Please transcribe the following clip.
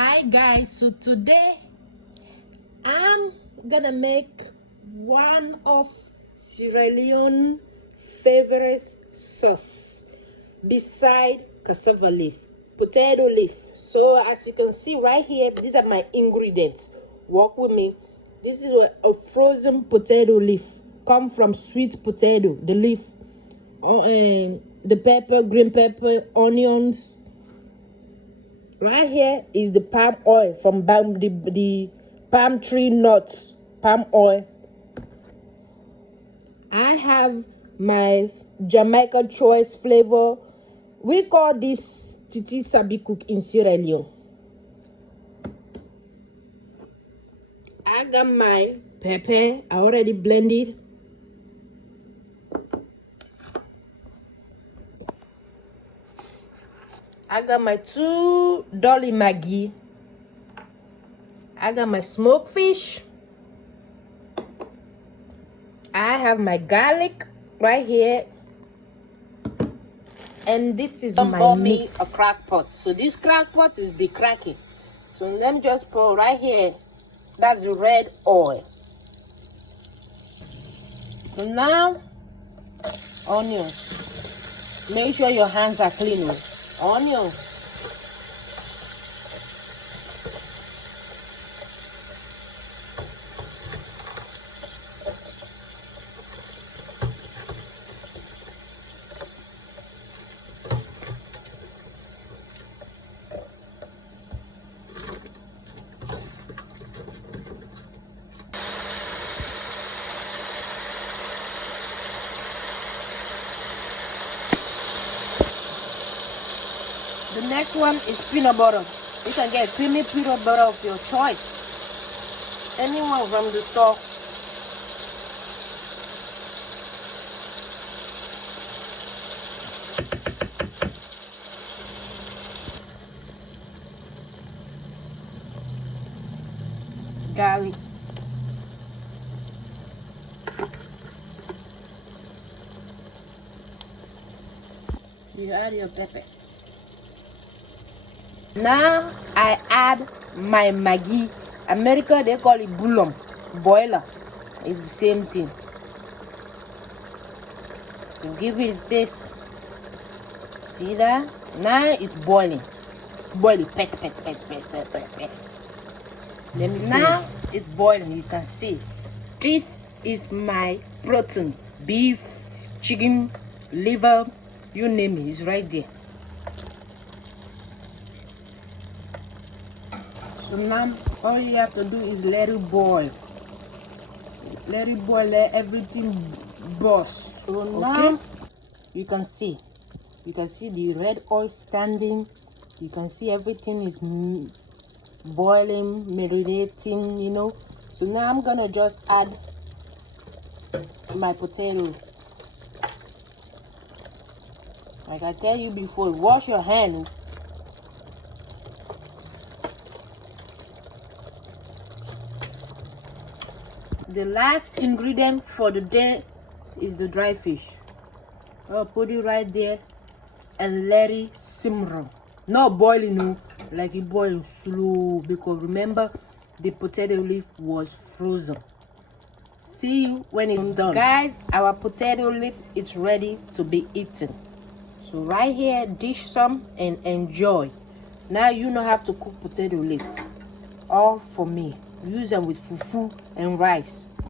Hi guys, so today I'm gonna make one of Sierra Leone favorite sauce beside cassava leaf, potato leaf. So as you can see right here, these are my ingredients. Walk with me. This is a frozen potato leaf, come from sweet potato, the leaf, the pepper, green pepper, onions. Right here is the palm oil from the palm tree nuts, palm oil. I have my Jamaica choice flavor. We call this Titi Sabi cook in Sierra Leone. I got my pepper. I already blended. I got my 2 dolly Maggi. I got my smoked fish. I have my garlic right here. And this is my mix. A crack pot. So this crack pot is be cracking. So let me just pour right here. That's the red oil. So now, onions. Make sure your hands are clean. Onions. The next one is peanut butter. You can get creamy peanut butter of your choice. Anyone from the store. Garlic. You add your pepper. Now I add my Maggi. America they call it bouillon, boiler. It's the same thing. To give it this. See that? Now it's boiling. Boiling. Peck. Now it's boiling. You can see. This is my protein. Beef, chicken, liver, you name it. It's right there. So now all you have to do is let it boil. Let it boil, let everything burst. So now you can see the red oil standing. You can see everything is boiling, marinating, you know. So now I'm gonna just add my potato. Like I tell you before, wash your hand. The last ingredient for the day is the dry fish. I'll put it right there and let it simmer. Not boiling, no, like it boils slow, because remember the potato leaf was frozen. See you when it's done. Guys, our potato leaf is ready to be eaten. So right here, dish some and enjoy. Now you know how to cook potato leaf. All for me. Use them with fufu and rice.